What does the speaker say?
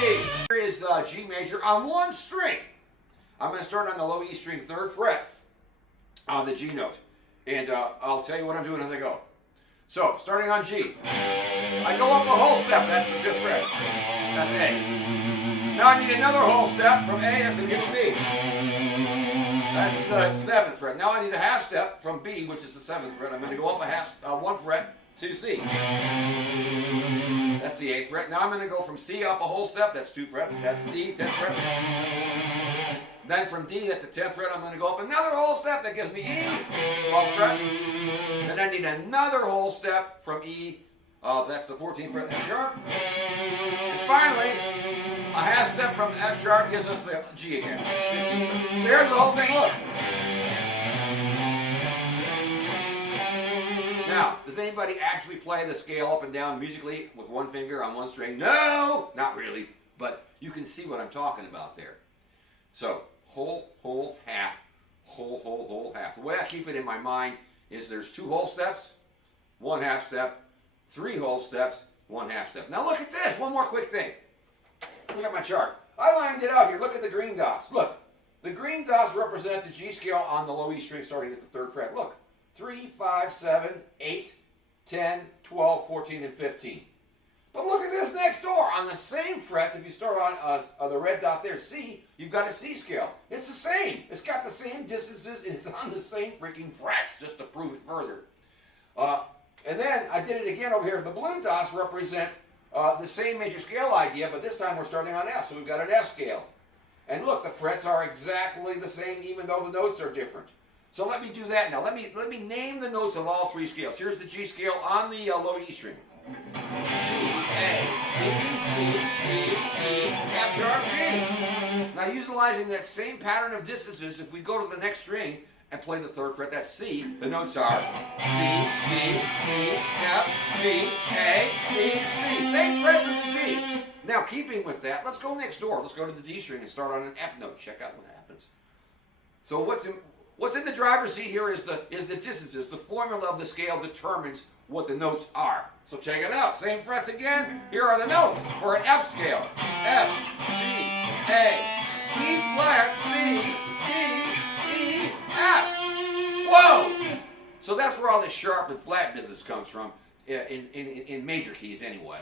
Here is G major on one string. I'm going to start on the low E string, 3rd fret on the G note. And I'll tell you what I'm doing as I go. So, starting on G, I go up a whole step, that's the 5th fret. That's A. Now I need another whole step from A, that's going to give me B. That's the 7th fret. Now I need a half step from B, which is the 7th fret. I'm going to go up one fret to C. That's the 8th fret. Now I'm going to go from C up a whole step, that's 2 frets. That's D, 10th fret. Then from D at the 10th fret, I'm going to go up another whole step, that gives me E, 12th fret. Then I need another whole step from E, that's the 14th fret, F sharp. And finally, a half step from F sharp gives us the G again. So here's the whole thing, look. Now, does anybody actually play the scale up and down musically with one finger on one string? No, not really, but you can see what I'm talking about there. So, whole, whole, half, whole, whole, whole, half. The way I keep it in my mind is there's 2 whole steps, 1 half step, 3 whole steps, 1 half step. Now look at this, one more quick thing. Look at my chart. I lined it out here, look at the green dots. Look, the green dots represent the G scale on the low E string starting at the 3rd fret. Look, 3, 5, 7, 8, 10, 12, 14, and 15. But look at this next door. On the same frets, if you start on the red dot there, C, you've got a C scale. It's the same. It's got the same distances, and it's on the same freaking frets, just to prove it further. And then I did it again over here. The blue dots represent the same major scale idea, but this time we're starting on F, so we've got an F scale. And look, the frets are exactly the same, even though the notes are different. So let me do that now. Let me name the notes of all 3 scales. Here's the G scale on the low E string. G, A, B, C, D, E, F sharp, G. Now utilizing that same pattern of distances, if we go to the next string and play the 3rd fret, that's C, the notes are C, D, E, F, G, A, B, C. Same frets as the G. Now keeping with that, let's go next door. Let's go to the D string and start on an F note. Check out what happens. So what's in the driver's seat here is the distances. The formula of the scale determines what the notes are. So check it out. Same frets again. Here are the notes for an F scale. F, G, A, E flat, C, D, E, F. Whoa! So that's where all this sharp and flat business comes from in major keys anyway.